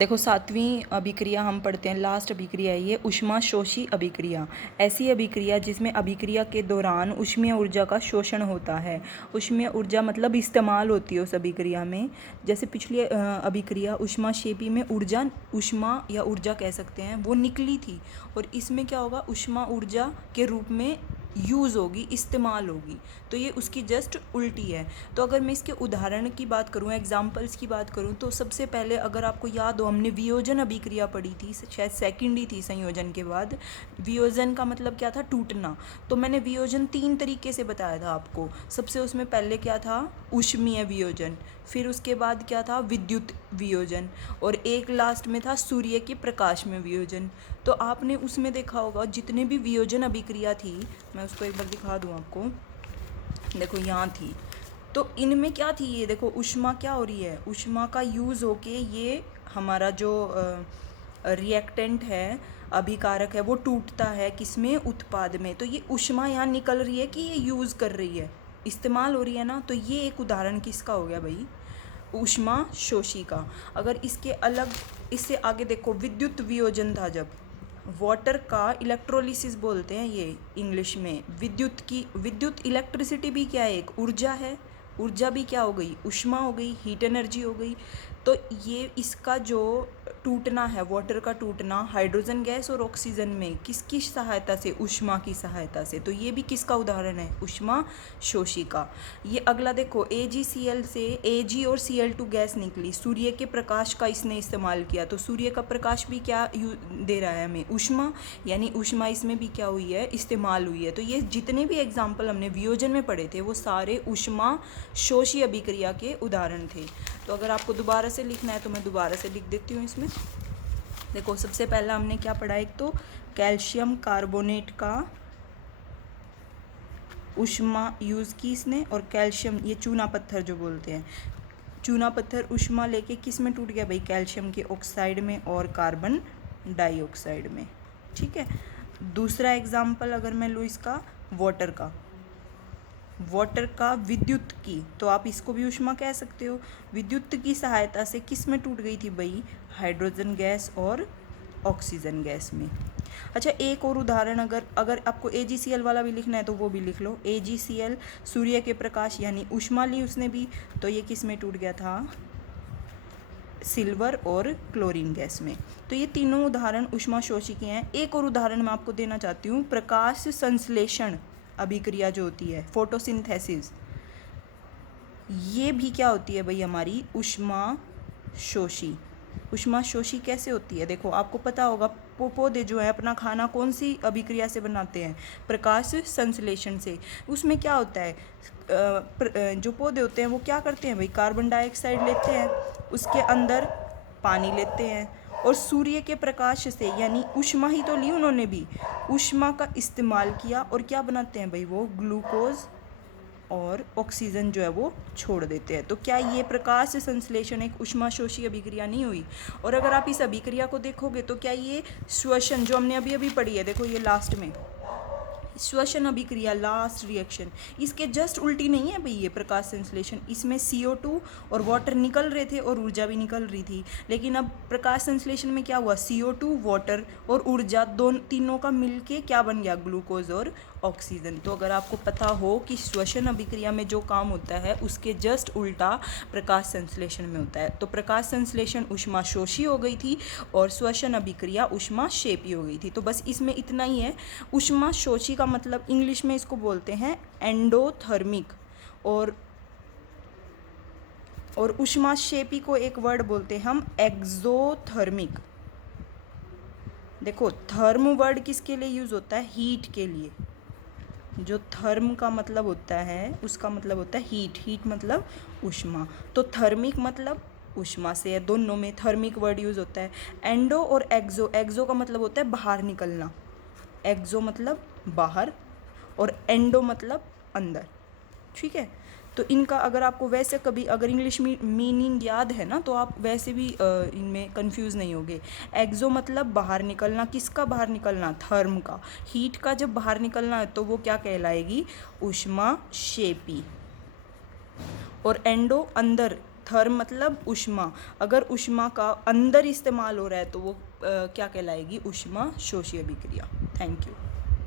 देखो 7वीं अभिक्रिया हम पढ़ते हैं, लास्ट अभिक्रिया है ये ऊष्माशोषी अभिक्रिया। ऐसी अभिक्रिया जिसमें अभिक्रिया के दौरान ऊष्मीय ऊर्जा का शोषण होता है। ऊष्मीय ऊर्जा मतलब इस्तेमाल होती है उस अभिक्रिया में। जैसे पिछली अभिक्रिया ऊष्माक्षेपी में ऊष्मा या ऊर्जा कह सकते हैं वो निकली थी, और इसमें क्या होगा, ऊष्मा ऊर्जा के रूप में यूज़ होगी, इस्तेमाल होगी। तो ये उसकी जस्ट उल्टी है। तो अगर मैं इसके उदाहरण की बात करूँ, एग्जाम्पल्स की बात करूँ, तो सबसे पहले अगर आपको याद हो, हमने वियोजन अभिक्रिया पढ़ी थी, शायद सेकंड ही थी संयोजन के बाद। वियोजन का मतलब क्या था, टूटना। तो मैंने वियोजन 3 तरीके से बताया था आपको। सबसे उसमें पहले क्या था, ऊष्मीय वियोजन, फिर उसके बाद क्या था, विद्युत वियोजन, और एक लास्ट में था सूर्य के प्रकाश में वियोजन। तो आपने उसमें देखा होगा जितने भी वियोजन अभिक्रिया थी, मैं उसको एक बार दिखा दूँ आपको। देखो यहाँ थी, तो इनमें क्या थी, ये देखो ऊष्मा क्या हो रही है, ऊष्मा का यूज़ होके ये हमारा जो रिएक्टेंट है, अभिकारक है, वो टूटता है किसमें, उत्पाद में। तो ये ऊष्मा यहाँ निकल रही है कि ये यूज़ कर रही है, इस्तेमाल हो रही है ना। तो ये एक उदाहरण किसका हो गया भाई, ऊष्मा शोषी का। अगर इसके अलग, इससे आगे देखो विद्युत वियोजन था, जब वाटर का इलेक्ट्रोलिसिस बोलते हैं ये इंग्लिश में। विद्युत इलेक्ट्रिसिटी भी क्या है, एक ऊर्जा है। ऊर्जा भी क्या हो गई, ऊष्मा हो गई, हीट एनर्जी हो गई। तो ये इसका जो टूटना है, वाटर का टूटना हाइड्रोजन गैस और ऑक्सीजन में, किसकी सहायता से, ऊष्मा की सहायता से। तो ये भी किसका उदाहरण है, ऊष्मा शोषी का। ये अगला देखो, AgCl से Ag और Cl2 गैस निकली, सूर्य के प्रकाश का इसने इस्तेमाल किया। तो सूर्य का प्रकाश भी क्या दे रहा है हमें, ऊष्मा, यानी ऊष्मा इसमें भी क्या हुई है, इस्तेमाल हुई है। तो ये जितने भी एग्जाम्पल हमने वियोजन में पढ़े थे वो सारे ऊष्मा शोषी अभिक्रिया के उदाहरण थे। तो अगर आपको दोबारा से लिखना है तो मैं दोबारा से लिख देती हूँ इसमें। देखो सबसे पहला हमने क्या पढ़ा, एक तो कैल्शियम कार्बोनेट का ऊष्मा यूज़ की इसने, और कैल्शियम, ये चूना पत्थर जो बोलते हैं, चूना पत्थर ऊष्मा लेके किस में टूट गया भाई, कैल्शियम के ऑक्साइड में और कार्बन डाइऑक्साइड में। ठीक है। दूसरा एग्जाम्पल अगर मैं लूँ इसका, वाटर का विद्युत की, तो आप इसको भी ऊष्मा कह सकते हो। विद्युत की सहायता से किस में टूट गई थी भाई, हाइड्रोजन गैस और ऑक्सीजन गैस में। अच्छा, एक और उदाहरण, अगर आपको AgCl वाला भी लिखना है तो वो भी लिख लो। AgCl सूर्य के प्रकाश यानी ऊष्मा ली उसने भी, तो ये किस में टूट गया था, सिल्वर और क्लोरीन गैस में। तो ये तीनों उदाहरण ऊष्मा शोषी के हैं। एक और उदाहरण मैं आपको देना चाहती हूँ, प्रकाश संश्लेषण अभिक्रिया जो होती है, फोटोसिंथेसिस, ये भी क्या होती है भाई, हमारी ऊष्मा शोषी। ऊष्मा शोषी कैसे होती है, देखो आपको पता होगा, पौधे जो है अपना खाना कौन सी अभिक्रिया से बनाते हैं, प्रकाश संश्लेषण से। उसमें क्या होता है, जो पौधे होते हैं वो क्या करते हैं भाई, कार्बन डाइऑक्साइड लेते हैं, उसके अंदर पानी लेते हैं, और सूर्य के प्रकाश से, यानी ऊष्मा ही तो ली उन्होंने भी, ऊष्मा का इस्तेमाल किया, और क्या बनाते हैं भाई, वो ग्लूकोज और ऑक्सीजन जो है वो छोड़ देते हैं। तो क्या ये प्रकाश संश्लेषण एक ऊष्माशोषी अभिक्रिया नहीं हुई। और अगर आप इस अभिक्रिया को देखोगे तो क्या ये श्वसन जो हमने अभी अभी पढ़ी है, देखो ये लास्ट में श्वसन अभिक्रिया, लास्ट रिएक्शन, इसके जस्ट उल्टी नहीं है भाई ये प्रकाश संश्लेषण। इसमें CO2 और वाटर निकल रहे थे और ऊर्जा भी निकल रही थी, लेकिन अब प्रकाश संश्लेषण में क्या हुआ, CO2, वाटर और ऊर्जा तीनों का मिलके क्या बन गया, ग्लूकोज और ऑक्सीजन। तो अगर आपको पता हो कि श्वसन अभिक्रिया में जो काम होता है उसके जस्ट उल्टा प्रकाश संश्लेषण में होता है। तो प्रकाश संश्लेषण ऊष्माशोषी हो गई थी और श्वसन अभिक्रिया ऊष्माक्षेपी हो गई थी। तो बस इसमें इतना ही है। ऊष्माशोषी का मतलब इंग्लिश में इसको बोलते हैं एंडोथर्मिक, और ऊष्माक्षेपी को एक वर्ड बोलते हैं हम एक्सोथर्मिक। देखो थर्म वर्ड किसके लिए यूज होता है, हीट के लिए। जो थर्म का मतलब होता है उसका मतलब होता है हीट, हीट मतलब ऊष्मा। तो थर्मिक मतलब ऊष्मा से है, दोनों में थर्मिक वर्ड यूज़ होता है। एंडो और एक्सो, एक्सो का मतलब होता है बाहर निकलना, एक्सो मतलब बाहर, और एंडो मतलब अंदर। ठीक है। तो इनका अगर आपको वैसे कभी अगर इंग्लिश में मीनिंग याद है ना, तो आप वैसे भी इनमें कंफ्यूज नहीं होगे। एक्सो मतलब बाहर निकलना, किसका बाहर निकलना, थर्म का, हीट का जब बाहर निकलना है तो वो क्या कहलाएगी, ऊष्माक्षेपी। और एंडो अंदर, थर्म मतलब ऊष्मा, अगर ऊष्मा का अंदर इस्तेमाल हो रहा है तो वो क्या कहलाएगी, ऊष्मा शोषी अभिक्रिया। Thank you.